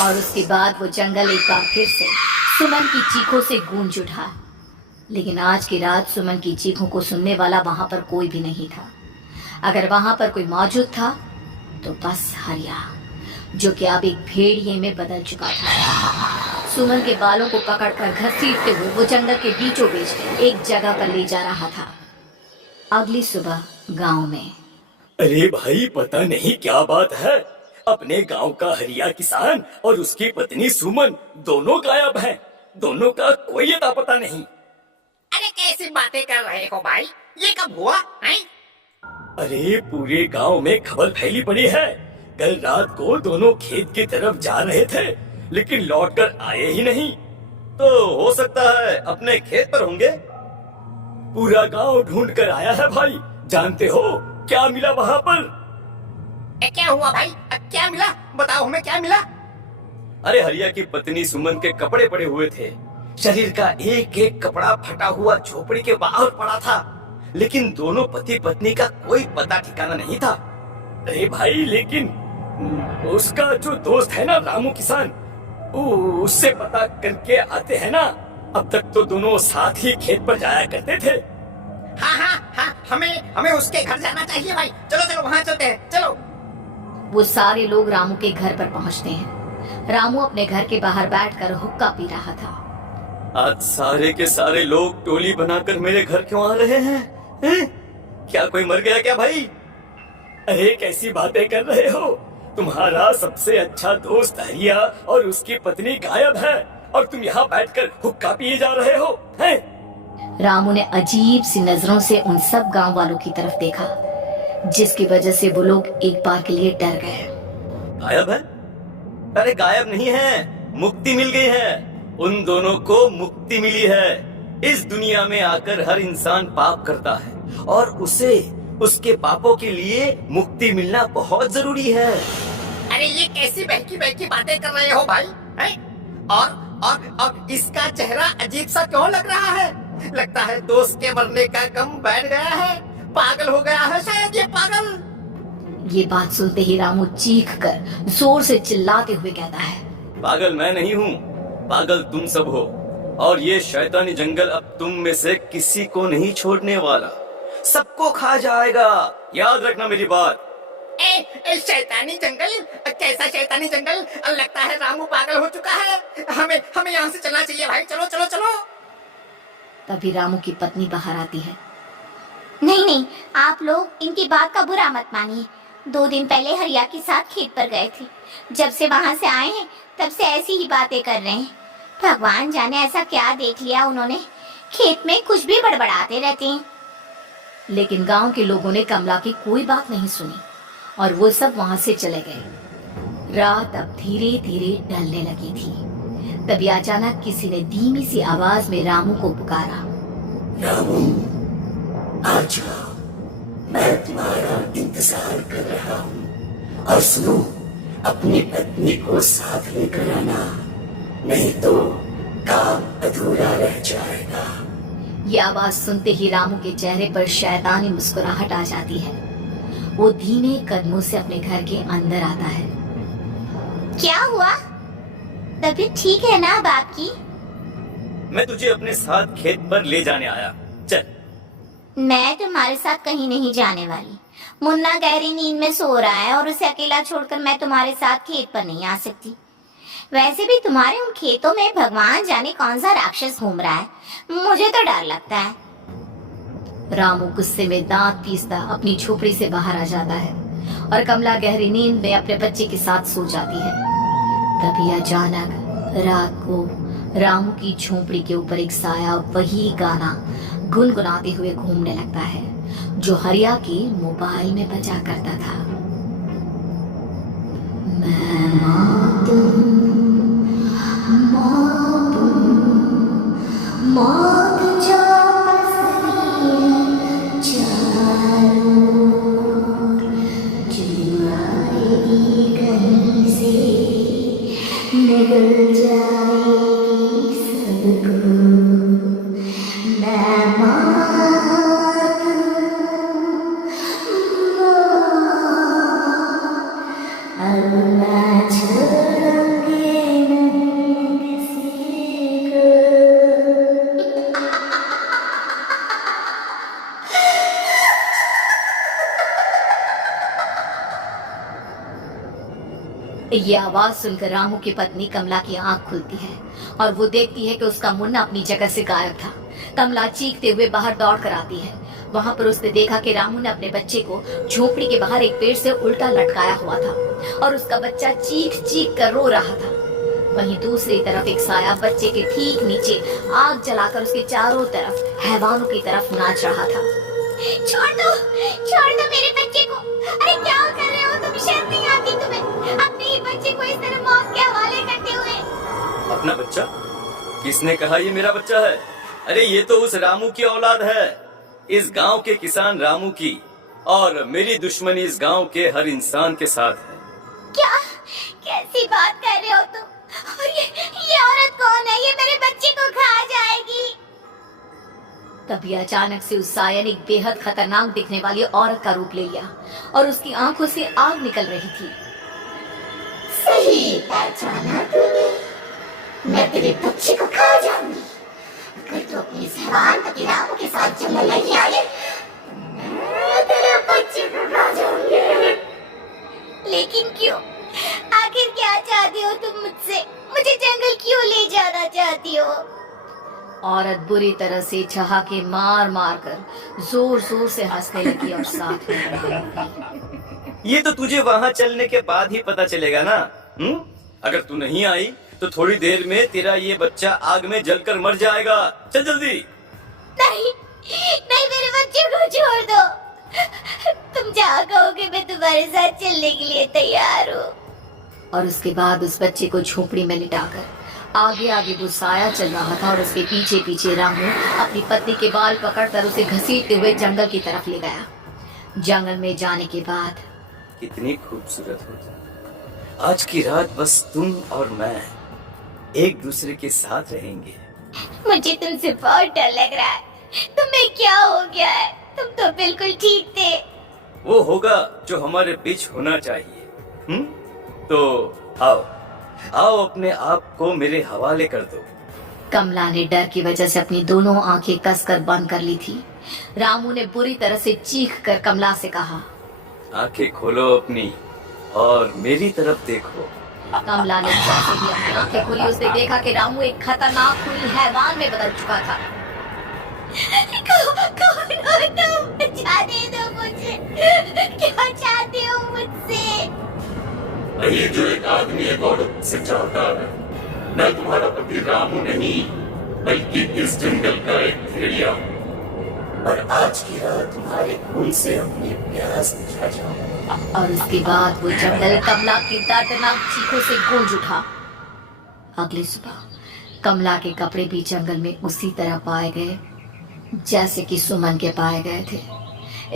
और उसके बाद वो जंगल एक बार फिर से सुमन की चीखों से गूंज उठा। लेकिन आज की रात सुमन की चीखों को सुनने वाला वहां पर कोई भी नहीं था। अगर वहां पर कोई मौजूद था तो बस हरिया, जो कि अब एक भेड़िए में बदल चुका था। सुमन के बालों को पकड़कर घसीटते हुए वो जंगल के बीचों बीच एक जगह पर ले जा रहा था। अगली सुबह गांव में। अरे भाई, पता नहीं क्या बात है, अपने गांव का हरिया किसान और उसकी पत्नी सुमन दोनों गायब हैं। दोनों का कोई अता पता नहीं। अरे कैसी बातें कर रहे हो भाई, ये कब हुआ है? अरे पूरे गांव में खबर फैली पड़ी है। कल रात को दोनों खेत की तरफ जा रहे थे, लेकिन लौटकर आए ही नहीं। तो हो सकता है अपने खेत पर होंगे। पूरा गांव ढूंढ कर आया है भाई। जानते हो क्या मिला वहां पर? क्या हुआ भाई, क्या मिला? बताओ हमें, क्या मिला? अरे हरिया की पत्नी सुमन के कपड़े पड़े हुए थे। शरीर का एक एक कपड़ा फटा हुआ झोपड़ी के बाहर पड़ा था, लेकिन दोनों पति पत्नी का कोई पता ठिकाना नहीं था। अरे भाई, लेकिन उसका जो दोस्त है ना रामू किसान, उससे पता करके आते हैं ना। अब तक तो दोनों साथ ही खेत पर जाया करते थे। हाँ हाँ हाँ, हमें उसके घर जाना चाहिए भाई। चलो चलो वहाँ चलते हैं, चलो। वो सारे लोग रामू के घर पर पहुंचते हैं। रामू अपने घर के बाहर बैठकर हुक्का पी रहा था। आज सारे के सारे लोग टोली बनाकर मेरे घर क्यों आ रहे हैं? क्या कोई मर गया क्या भाई? अरे कैसी बातें कर रहे हो? तुम्हारा सबसे अच्छा दोस्त हरिया और उसकी पत्नी गायब है, और तुम यहाँ बैठकर हुक्का पिए जा रहे हो हैं? रामू ने अजीब सी नजरों से उन सब गांव वालों की तरफ देखा, जिसकी वजह से वो लोग एक बार के लिए डर गए। गायब है? अरे गायब नहीं है, मुक्ति मिल गई है। उन दोनों को मुक्ति मिली है। इस दुनिया में आकर हर इंसान पाप करता है, और उसे उसके पापों के लिए मुक्ति मिलना बहुत जरूरी है। अरे ये कैसी बहकी बहकी बातें कर रहे हो भाई, हैं? और इसका चेहरा अजीब सा क्यों लग रहा है? लगता है दोस्त के मरने का गम बैठ गया है। पागल हो गया है शायद ये पागल। ये बात सुनते ही रामू चीख कर जोर से चिल्लाते हुए कहता है, पागल मैं नहीं हूँ, पागल तुम सब हो। और ये शैतानी जंगल अब तुम में से किसी को नहीं छोड़ने वाला, सबको खा जाएगा। याद रखना मेरी बात। शैतानी जंगल? कैसा शैतानी जंगल? लगता है रामू पागल हो चुका है। हमें यहाँ से चलना चाहिए भाई। चलो चलो चलो। तभी रामू की पत्नी बाहर आती है। नहीं नहीं, आप लोग इनकी बात का बुरा मत मानिए। 2 दिन पहले हरिया के साथ खेत पर गए थे। जब से वहाँ से आए हैं तब से ऐसी ही बातें कर रहे हैं। भगवान जाने ऐसा क्या देख लिया उन्होंने, खेत में कुछ भी बड़बड़ाते रहते हैं। लेकिन गांव के लोगों ने कमला की कोई बात नहीं सुनी और वो सब वहां से चले गए। रात अब धीरे धीरे ढलने लगी थी। तभी अचानक किसी ने धीमी सी आवाज में रामू को पुकारा। रामू, आ जाओ, मैं तुम्हारा इंतजार कर रहा हूँ। और सुनो, अपनी पत्नी को साथ लेकर आना, नहीं तो काम अधूरा रह जाएगा। ये आवाज सुनते ही रामू के चेहरे पर शैतानी मुस्कुराहट आ जाती है। वो धीमे कदमों से अपने घर के अंदर आता है। क्या हुआ? तबीयत ठीक है ना अब आपकी? मैं तुझे अपने साथ खेत पर ले जाने आया। चल। मैं तुम्हारे साथ कहीं नहीं जाने वाली। मुन्ना गहरी नींद में सो रहा है और उसे अकेला छोड़कर मैं तुम्हारे साथ खेत पर नहीं आ सकती। वैसे भी तुम्हारे उन खेतों में भगवान जाने कौन सा राक्षस घूम रहा है, मुझे तो डर लगता है। रामू गुस्से में दांत पीसता अपनी झोपड़ी से बाहर आ जाता है और कमला गहरी नींद में अपने बच्चे के साथ सो जाती है। तभी अचानक रात को रामू की झोपड़ी के ऊपर एक साया वही गाना गुनगुनाते हुए घूमने लगता है जो हरिया के मोबाइल में बजा करता था। मैं मौत जो निकल जाएगी सबको, मैं अब ना छोड़ूंगी ये आवाज सुनकर रामू की पत्नी कमला की आंख खुलती है और वो देखती है कि उसका मुन्ना अपनी जगह से गायब था। कमला चीखते हुए बाहर दौड़ कर आती है। वहां पर उसने देखा कि रामू ने अपने बच्चे को झोपड़ी के बाहर एक पेड़ से उल्टा लटकाया हुआ था और उसका बच्चा चीख चीख कर रो रहा था। वहीं दूसरी तरफ एक साया बच्चे के ठीक नीचे आग जलाकर उसके चारों तरफ हैवानों की तरफ नाच रहा था। छोड़ दो मेरे बच्चे को। अरे क्या कर रहे हो तुम? शर्म नहीं आती तुम्हें अपने ही बच्चे को इस तरह मौत के हवाले करते हुए? अपना बच्चा? किसने कहा ये मेरा बच्चा है? अरे ये तो उस रामू की औलाद है, इस गांव के किसान रामू की। और मेरी दुश्मनी इस गांव के हर इंसान के साथ है। क्या? कैसी बात कर रहे हो तुम? और ये औरत कौन है? ये मेरे बच्चे को खा जाएगी। तभी अचानक से उस साया ने एक बेहद खतरनाक दिखने वाली औरत का रूप ले लिया और उसकी आंखों से आग निकल रही थी। सही पहचाना तूने। मैं तेरे बच्चे को खा जाऊंगी। अगर तू अपने इस हैवान पति रामू के साथ जंगल नहीं आई, मैं तेरे बच्चे को खा जाऊंगी। लेकिन क्यों? आखिर क्या चाहती हो तुम मुझसे? मुझे जंगल क्यों ले जाना चाहती हो? औरत बुरी तरह से ठहाके मार मार कर जोर जोर से हंसने लगी और साथ में बढ़ने। ये तो तुझे वहाँ चलने के बाद ही पता चलेगा ना। अगर तू नहीं आई तो थोड़ी देर में तेरा ये बच्चा आग में जलकर मर जाएगा। चल जल्दी। नहीं नहीं, मेरे बच्चे को छोड़ दो। तुम जहाँ कहोगे मैं तुम्हारे साथ चलने के लिए तैयार हूँ। और उसके बाद उस बच्चे को झोपड़ी में लिटाकर आगे आगे वो साया चल रहा था और उसके पीछे पीछे रामू अपनी पत्नी के बाल पकड़कर उसे घसीटते हुए जंगल की तरफ ले गया। जंगल में जाने के बाद कितनी खूबसूरत हो तुम। आज की रात बस तुम और मैं एक दूसरे के साथ रहेंगे। मुझे तुमसे बहुत डर लग रहा है। तुम्हें क्या हो गया है? तुम तो बिल्कुल ठीक थे। वो होगा जो हमारे बीच होना चाहिए। तो आओ आओ अपने आप को मेरे हवाले कर दो। कमला ने डर की वजह से अपनी दोनों आंखें कसकर बंद कर ली थी। रामू ने बुरी तरह से चीख कर कमला से कहा, आंखें खोलो अपनी और मेरी तरफ देखो। कमला ने जैसे ही अपनी आंखें खोली उसने देखा कि रामू एक खतरनाक हुई हैवान में बदल चुका था। कौन हो तुम? जाने दो मुझे। क्या चाहते हो मुझसे? ये जो एक आदमी एक औरत से चाहता है, मैं तुम्हारा पति रामू नहीं बल्कि इस जंगल का एक भेड़िया हूँ। और आज की रात तुम्हारे खून से अपनी प्यास बुझा जाऊंगा। और उसके बाद वो जंगल कमला की दर्दनाक चीखों से गूंज उठा। अगली सुबह कमला के कपड़े भी जंगल में उसी तरह पाए गए जैसे कि सुमन के पाए गए थे।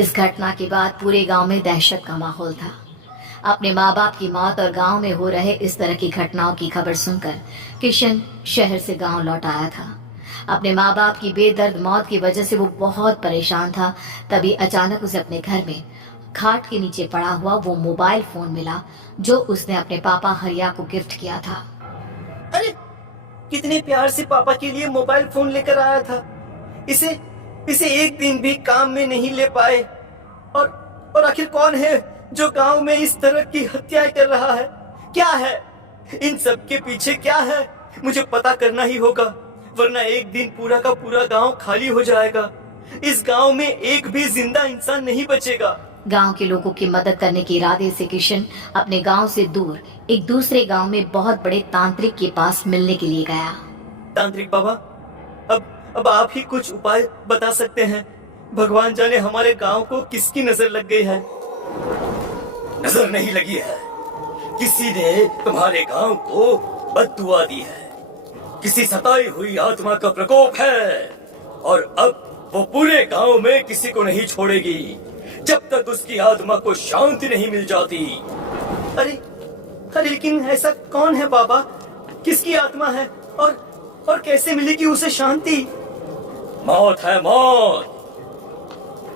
इस घटना के बाद पूरे गांव में दहशत का माहौल था। अपने माँ बाप की मौत और गांव में हो रहे इस तरह की घटनाओं की खबर सुनकर किशन शहर से गांव लौट आया था। अपने माँ बाप की बेदर्द मौत की वजह से वो बहुत परेशान था। तभी अचानक उसे अपने घर में खाट के नीचे पड़ा हुआ वो मोबाइल फोन मिला जो उसने अपने पापा हरिया को गिफ्ट किया था। अरे कितने प्यार से पापा के लिए मोबाइल फोन लेकर आया था। इसे एक दिन भी काम में नहीं ले पाए। और आखिर कौन है जो गांव में इस तरह की हत्याएं कर रहा है? क्या है इन सब के पीछे? क्या है? मुझे पता करना ही होगा, वरना एक दिन पूरा का पूरा गांव खाली हो जाएगा। इस गांव में एक भी जिंदा इंसान नहीं बचेगा। गांव के लोगों की मदद करने के इरादे से किशन अपने गांव से दूर एक दूसरे गांव में बहुत बड़े तांत्रिक के पास मिलने के लिए गया। तांत्रिक बाबा, अब आप ही कुछ उपाय बता सकते हैं। भगवान जाने हमारे गांव को किसकी नजर लग गई है। नजर नहीं लगी है, किसी ने तुम्हारे गांव को बद्दुआ दी है। किसी सताई हुई आत्मा का प्रकोप है और अब वो पूरे गांव में किसी को नहीं छोड़ेगी जब तक उसकी आत्मा को शांति नहीं मिल जाती। अरे लेकिन ऐसा कौन है बाबा? किसकी आत्मा है और कैसे मिलेगी उसे शांति? मौत है, मौत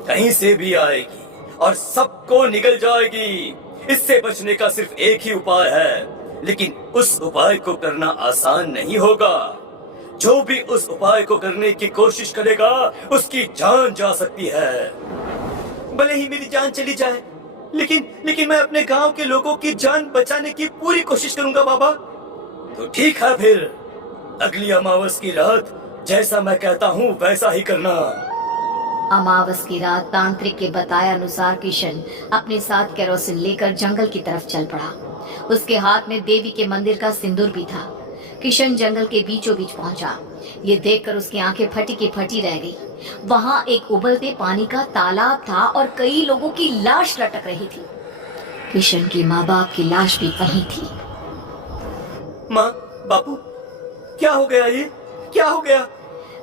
कहीं से भी आएगी और सबको निगल जाएगी। इससे बचने का सिर्फ एक ही उपाय है, लेकिन उस उपाय को करना आसान नहीं होगा। जो भी उस उपाय को करने की कोशिश करेगा उसकी जान जा सकती है। भले ही मेरी जान चली जाए, लेकिन मैं अपने गांव के लोगों की जान बचाने की पूरी कोशिश करूंगा बाबा। तो ठीक है फिर, अगली अमावस की रात जैसा मैं कहता हूँ वैसा ही करना। अमावस की रात तांत्रिक के बताए अनुसार किशन अपने साथ केरोसिन लेकर जंगल की तरफ चल पड़ा। उसके हाथ में देवी के मंदिर का सिंदूर भी था। किशन जंगल के बीचों बीच पहुंचा। ये देखकर उसकी आंखें फटी की फटी रह गई। वहां एक उबलते पानी का तालाब था और कई लोगों की लाश लटक रही थी। किशन की माँ बाप की लाश भी वहीं थी। माँ, बापू, क्या हो गया? ये क्या हो गया?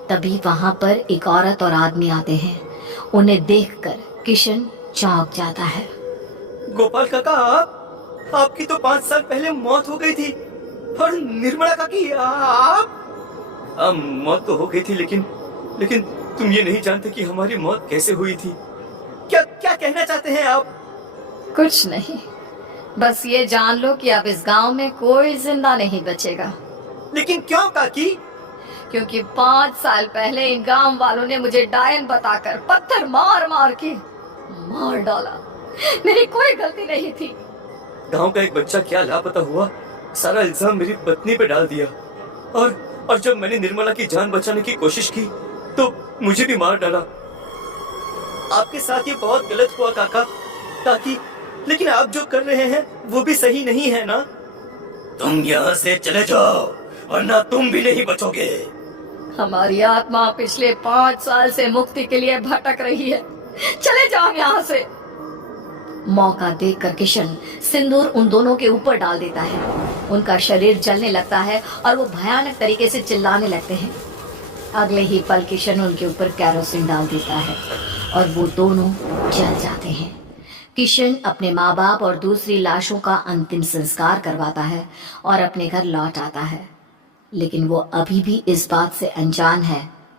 तभी वहां पर एक औरत और आदमी आते हैं। उन्हें देखकर किशन चौंक जाता है। गोपाल काका, आपकी तो 5 साल पहले मौत हो गई थी। और निर्मला काकी, आप? मौत तो हो गई थी, लेकिन तुम ये नहीं जानते कि हमारी मौत कैसे हुई थी। क्या क्या कहना चाहते हैं आप? कुछ नहीं, बस ये जान लो कि अब इस गांव में कोई जिंदा नहीं बचेगा। लेकिन क्यों काकी? क्योंकि 5 साल पहले इन गांव वालों ने मुझे डायन बताकर पत्थर मार मार के मार डाला। मेरी कोई गलती नहीं थी। गांव का एक बच्चा क्या लापता हुआ, सारा इल्जाम मेरी पत्नी पे डाल दिया। और जब मैंने निर्मला की जान बचाने की कोशिश की तो मुझे भी मार डाला। आपके साथ ये बहुत गलत हुआ काका, काकी। लेकिन आप जो कर रहे हैं वो भी सही नहीं है ना। तुम यहाँ से चले जाओ वरना तुम भी नहीं बचोगे। हमारी आत्मा पिछले 5 साल से मुक्ति के लिए भटक रही है। चले जाओ यहाँ से। मौका देखकर किशन सिंदूर उन दोनों के ऊपर डाल देता है। उनका शरीर जलने लगता है और वो भयानक तरीके से चिल्लाने लगते हैं। अगले ही पल किशन उनके ऊपर केरोसिन डाल देता है और वो दोनों जल जाते हैं। किशन अपने माँ बाप और दूसरी लाशों का अंतिम संस्कार करवाता है और अपने घर लौट आता है। लेकिन वो अभी भी इस बात से अनजान है